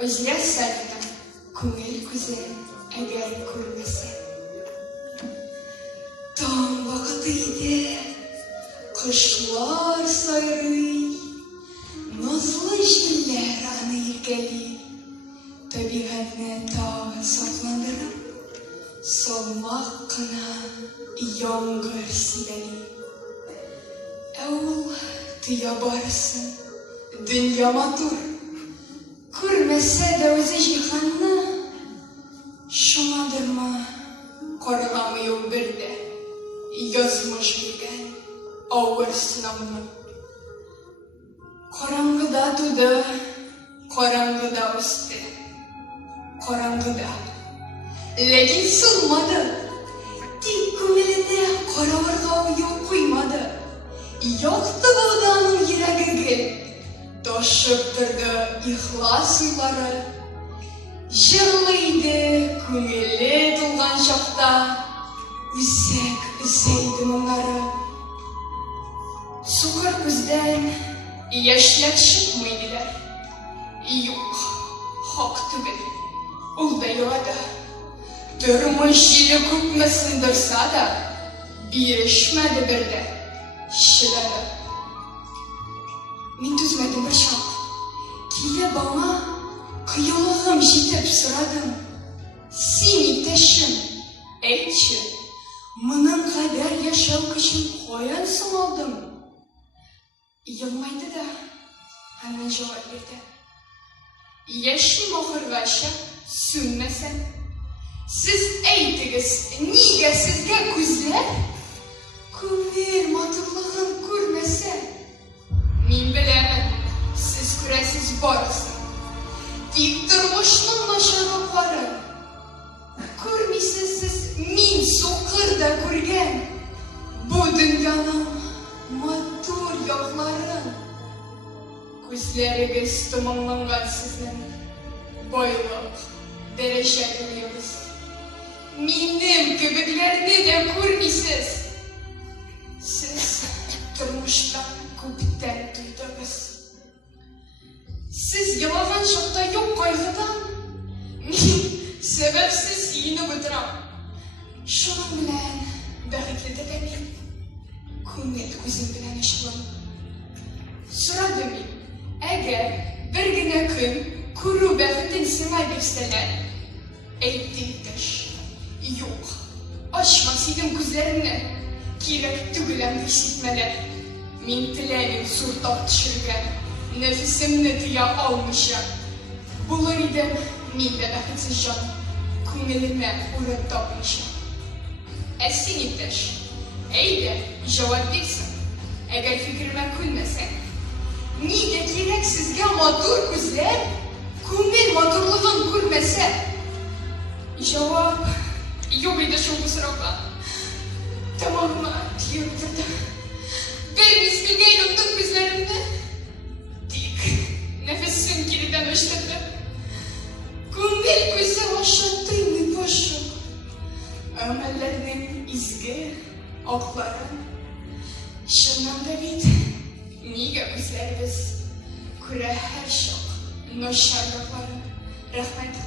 Özlersen көңіл көзі әгер көрмесе. Таң вақыты еді, құшлар сайрый, назлы җилләр аны иркәли, табигатьне тагы сафландырып, салмак кына яңгыр сибәли. Ә ул тыя барысын, дөнья матур, күрмәсә дә үзе җиһанны, шуңадырмы караламый ул бердә язмыш биргән авыр сынауны. Караңгыда туды, караңгыда үсте, караңгыда, ләкин сулмады, тик күңеленә каравырга юл куймады. Якты булды аның йөрәге, ташып торды ихлас уйлары. Җырлы иде күңеле тулган чакта, үзәк өзәйде моңнары. Сукыр күздән яшьләр чыкмый диләр. Юк, хак түгел, ул да ярады. Тормыш җиле күпме сындырса да, бирешмәде бердә, чыдады. Мин түзмәдем бер чак, килеп аңа кыюлыгым җитеп сорадым. Син иптәшем, әйтче, моның кадәр яшәү көчен каян соң алдың? Елмайды да, аннан җавап бирде. Яшим ахыргача сүнмәсәм. Сез әйтегез, нигә сезгә күзләр күңел матурлыгын күрмәсә? Мин беләмен, сез күрәсез барысын. Тик тормышның начарлыкларын күрмисез сез, мин сукыр да күргән бу дөньяның матур якларын. Күзләрегез томанланган сезнең, байлык, дәрәҗә күрегез. Минем кебекләрне дә күрмисез. Сез тормыштан күптән туйдыгыз. Сез елаган чакта юк кайгыдан, мин сәбәпсез йөнеп утырам. Шуның белән бәхетле дә мин, күңел күзем белән ачылам. Сорадым мин, әгәр бер генә көн күрү бәхетен сиңа бирсәләр, әйтте иптәш, юк, ачмас идем күзләремне, кирәк түгел аны хис итмәләр. Мин теләмим зур тау төшергән, нәфесемне тыя алмыйча. Булыр идем мин дә бәхетсез җан, күңелемә урын тапмыйча. Ә син, иптәш, әйдә, җавап бирсен, әгәр фикеремә күнмәсәң. Нигә кирәк сезгә матур күзләр, күңел матурлыгын күрмәсә? Җавап юк иде шул сорауга. Тамагыма тиеп торды. Бер мизгелгә йомдым күзләремне, тик нәфесем кирәдән очты. Күңел күзе аша тыймый башы, әмәлләрнең изге акларын. Чыннан да бит, нигә күзләребез күрә һәр чак начар якларын? Рәхмәт.